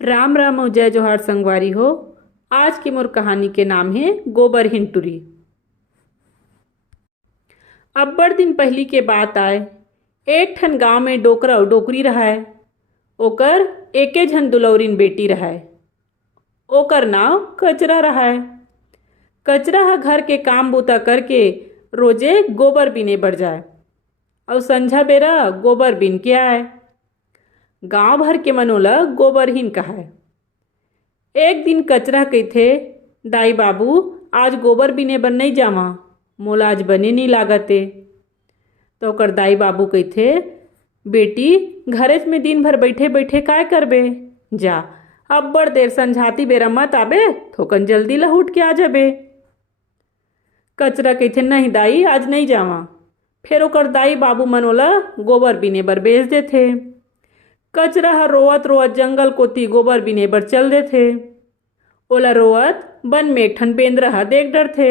राम राम और जय जोहार संगवारी हो। आज की मोर कहानी के नाम है गोबरहीन टूरी। अब्बड़ दिन पहली के बात आए। एक ठन गांव में डोकरा और डोकरी रहाय। ओकर एके झन दुलौरिन बेटी रहाय। ओकर नाव कचरा रहाय। कचरा ह घर के काम बूता करके रोजे गोबर बिने बर जाए और संझा बेरा गोबर बिन के आए। गांव भर के मनोला गोबरहीन कहाय। एक दिन कचरा कहिथे, दाई बाबू आज गोबर बिने बर नहीं जावा, मोला आज बने नहीं लागते। तो ओकर दाई बाबू कहिथे, बेटी घरेच में दिन भर बैठे बैठे काय करबे, जा अब्बड़ देर संझाती बेरा मत आबे, थोकन जल्दी ला उठ के आ जाबे। कचरा कहिथे, नहीं दाई आज नहीं जावा। फिर ओकर दाई बाबू मनोला गोबर बिने बर भेज देथे। कचरा ह रोवत रोवत जंगल कोती गोबर बिने बर चल देथे। ओला रोवत बन में एक ठन बेंदरा ह देख डरथे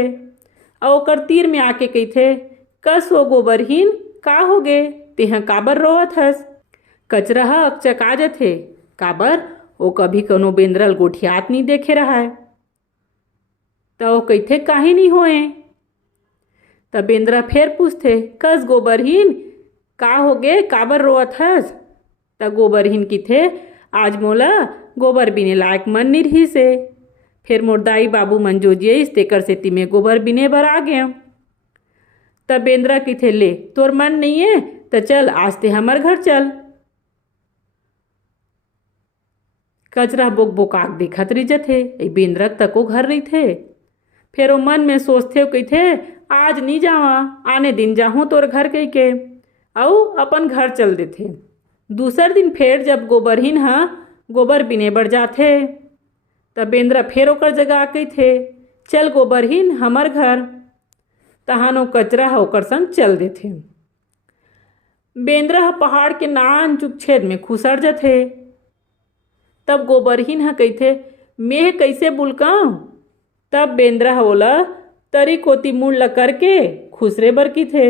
और ओकर तीर में आके कहिथे, कस वो गोबरहीन का होगे, तेहा काबर रोवत हस। कचरा ह अकचका जथे, काबर ओ कभी कोनो बेंदरल गोठियात नहीं देखे रहा। तो ओ कहिथे काहे नहीं होए। तब बेंदरा फिर पूछथे, कस गोबरहीन का होगे, काबर रोवत हस। त गोबरहीन कहिथे, आज मोला गोबर बिने लायक मन नहीं रहिसे। फिर मोर दाई बाबू मन जो जियस तेकर सेती में गोबर बिने बर आ गया। तब बेंदरा कहिथे, ले तोर मन नहीं है तो चल आज ते हमर घर चल। कचरा बोक बोकाक देखत रही जथे, बेंदरा तको घर रही थे। फिर वो मन में सोचथे, कहिथे आज नहीं जावा, आने दिन जाहूँ तोर घर कही के, औ अपन घर चल देथे। दूसर दिन फिर जब गोबरहीन ह गोबर बिने बर जाथे, तब बेंदरा फिर ओकर जगह कहिथे, चल गोबरहीन हमर घर। तहानो कचरा ह ओकर संग चल देथे। बेंदरा ह पहाड़ के नान चुक छेद में खुसर जथे। तब गोबरहीन ह कहिथे, मेह कैसे बुलकाऊं। तब बेंदरा ह ओला तरी कोती मुड़ ल करके खुसरे बर कीथे।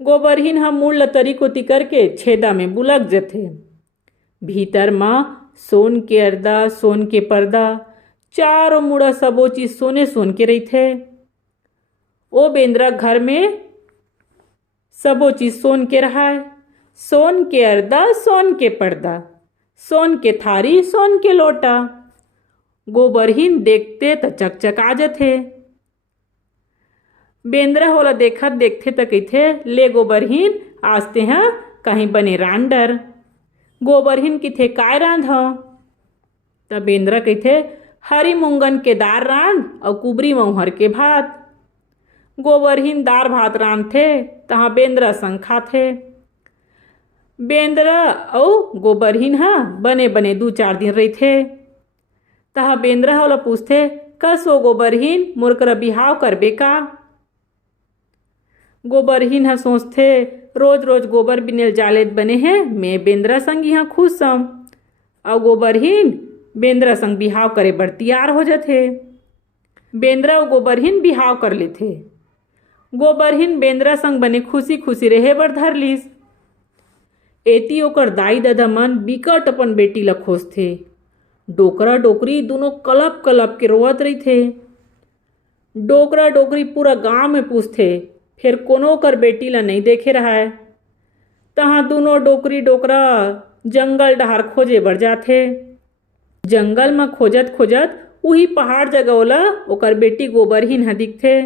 गोबरहीन ह मुड़ ल तरी कोती करके छेदा में बुलक जथे। भीतर मां सोन के अर्दा, सोन के पर्दा, चारों मुड़ा सबो चीज सोने सोन के रहिथे। ओ बेंदरा घर में सबो चीज सोन के रहाय। सोन के अर्दा, सोन के पर्दा, सोन के थारी, सोन के लोटा। गोबरहीन देखते त चकचका जथे। बेंदरा होला देखत देखथे त कहिथे, ले गोबरहीन आज तेहा कहीं बने रांडर। गोबरहीन कहिथे, काय रांधव। तब बेंदरा कहिथे, हरी मूंगन के दार रांध और कुबरी मऊहर के भात। गोबरहीन दार भात रांधथे, तहाँ बेंदरा संग खाथे। बेंदरा और गोबरहीन ह बने बने 2-4 दिन रहिथे। तहाँ बेंदरा होला पूछथे, कस वो गोबरहीन मोर करा बिहाव करबे का। गोबरहीन ह सोचथे, रोज रोज गोबर बिनेल जालेत बने हैं, मैं बेंदरा संग यहाँ खुश सम। और गोबरहीन बेंदरा संग बिहाव करे बर तियार हो जाथे। बेंदरा और गोबरहीन बिहाव कर लेथे। गोबरहीन बेंदरा संग बने खुशी खुशी रहे बर धर लिस। एती ओकर दाई ददा मन बिकट अपन बेटी ल खोजथे। डोकरा डोकरी दोनों कलप कलप के रोवत रहिथे। डोकरा डोकरी पूरा गांव में पूछथे, फिर कोनो कर बेटी ला नहीं देखे रहाय। तहाँ दोनों डोकरी डोकरा जंगल डहार खोजे बर जाथे। जंगल में खोजत खोजत उही पहाड़ जगह ओला ओकर बेटी गोबरहीन ह दिखथे।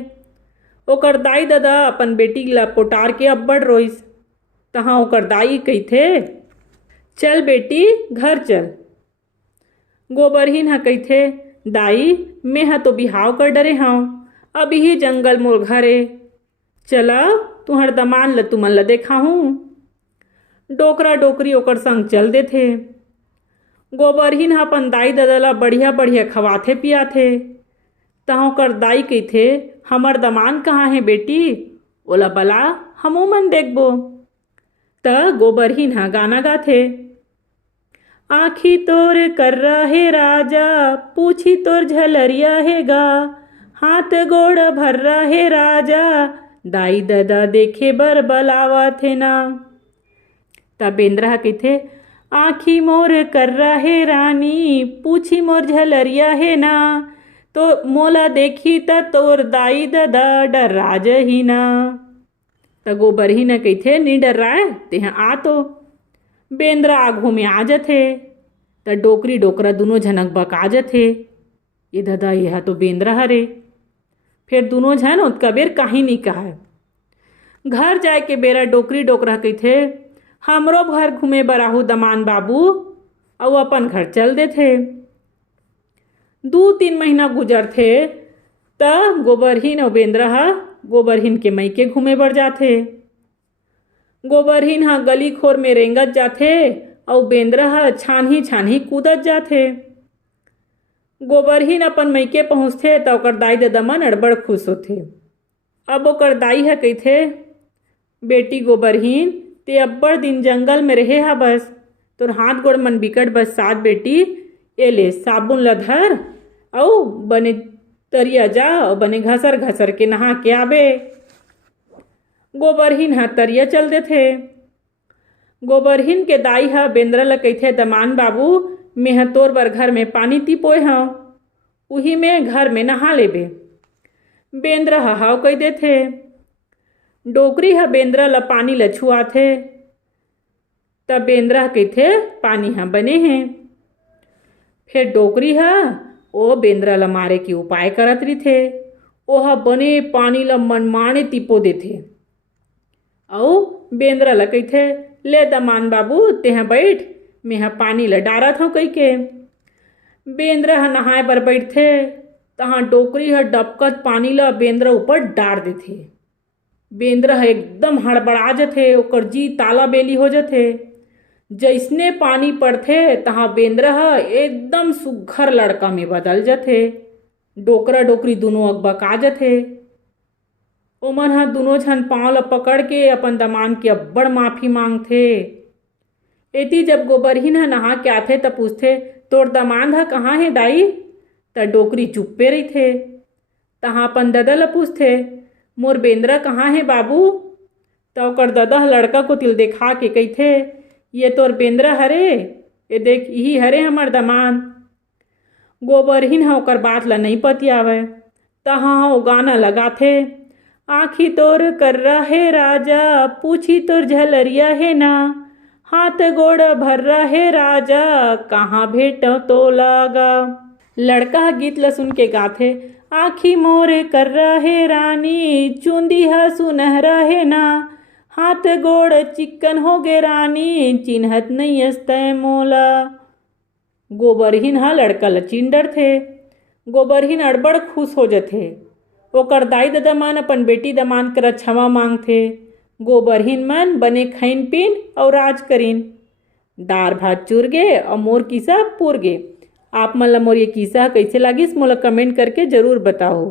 ओकर दाई ददा अपन बेटी ला पोटार के अब्बड़ रोइस। तहाँ ओकर दाई कहिथे, चल बेटी घर चल। गोबरहीन ह कहिथे, दाई मैं ह तो बिहाव कर डरे हव, अब ही जंगल मोर घरे, चला तुहर दमान ल तुमन ल देखाहूँ। डोकरा डोकरी ओकर संग चल देथे। गोबरहीन ह अपन दाई ददा ला बढ़िया बढ़िया खवाथे पियाथे। तहाँ ओकर दाई कहिथे, हमर दमान कहाँ है बेटी, ओला बला हमू मन देखबो। त गोबरहीन ह गाना गाथे, आँखी तोर कर्रा हे राजा, पूछी तोर झलरिया हे गा, हाथ गोड़ भर्रा हे राजा, दाई ददा देखे बर बलावत हे ना। तब बेंदरा ह कहिथे, आँखी मोर कर रहे रानी, पूछी मोर झलरिया है ना। तो मोला देखी त तोर दाई ददा डरा जही ना। त गोबरही न कहिथे नी डराए तेहा आ तो। बेंद्रा आघू में आ जथे त डोकरी डोकरा दोनों झनक बका जथे। ये ददा यह तो बेंद्रा हरे। फिर दोनों झन उतका बेर काही नहीं कहा। घर जाए के बेरा डोकरी डोकरा कहिथे हमरो घर घूमे बराहू दमान बाबू, अउ अपन घर चल देथे। 2-3 महीना गुजरथे त गोबरहीन अउ बेंद्रा ह गोबरहीन के मइके घूमे बर जाथे। गोबरहीन ह गली खोर में रेंगत जाथे अउ बेंद्रा ह छानही छानही कूदत जाथे। गोबरहीन अपन मइके पहुँचथे त ओकर दाई ददा मन अड़बड़ खुश होथे। अब ओकर दाई ह कहिथे बेटी गोबरहीन ते अब्बड़ दिन जंगल में रहे हा बस, तोर हाथ गोड़ मन बिकट बरसात बेटी। ए ले साबुन ल धर अउ बने तरिया जा और बने घसर घसर के नहा के आबे। गोबरहीन ह तरिया चल देथे। गोबरहीन के दाई ह बेंद्रा ल कहिथे दमान बाबू मेंहा तोर बर घर में पानी तिपोए हव, उही में घर में नहा लेबे। बेंद्रा ह हाव कहि देथे। डोकरी ह बेंद्रा ल पानी ल छुआथे तब बेंद्रा कहिथे पानी ह बने हे। फिर डोकरी ह ओ बेंद्रा ल मारे के उपाय करत रहिथे। ओहा बने पानी ल मनमाने तिपो देथे अउ बेंद्रा ल कहिथे ले दमान बाबू तेहा बैठ, मेंहा पानी ल डारत हव कहिके। बेंद्रा ह नहाए बर बैठथे तहाँ डोकरी ह डबकत पानी ल बेंद्रा ऊपर डार देथे। बेंद्रा ह एकदम हड़बड़ा जथे, ओकर जी ताला बेली हो जथे। जैसने पानी पड़थे तहाँ बेंद्रा ह एकदम सुग्घर लड़का में बदल जथे। डोकरा डोकरी दोनों अकबका जथे। ओमन ह दोनों झन पांव ल पकड़ के अपन दमान के अब्बड़ माफी मांगथे। एती जब गोबरहीन ह नहा के आथे त पूछथे तोर दमाद ह कहाँ हे दाई। त डोकरी चुप्पे रहिथे। तहाँ अपन ददा ल पूछथे मोर बेंद्रा कहाँ हे बाबू। त ओकर ददा ह लड़का को तिल देखा के कहिथे ये तोर बेंद्रा हरे, ये देख यही हरे हमर दमान। गोबरहीन ह ओकर बात ल नहीं पतियावय। तहाँ ओ गाना लगाथे आँखी तोर कर रहे राजा, पूछी तोर झलरिया है ना। हाथ गोड़ भर रहे राजा, कहाँ भेटो तो लागा। लड़का ह गीत ल सुन के गाथे आँखी मोर कर रहे रानी, चूंदी ह सुनहरा है ना। हाथ गोड़ चिक्कन हो गे रानी, चिन्हत नहीं अस्तै मोला। गोबरहीन ह लड़का ल चिन डरथे। गोबरहीन अड़बड़ खुश हो जथे। ओकर दाई ददा मन अपन बेटी दमान करा क्षमा मांगथे। गोबरहीन मन बने खइन पिन अउ राज करिन। दार भात चुर गे और मोर किस्सा पुर गे। आप मन ला मोर ये किस्सा कइसे लागिस मोला कमेंट करके जरूर बताओ।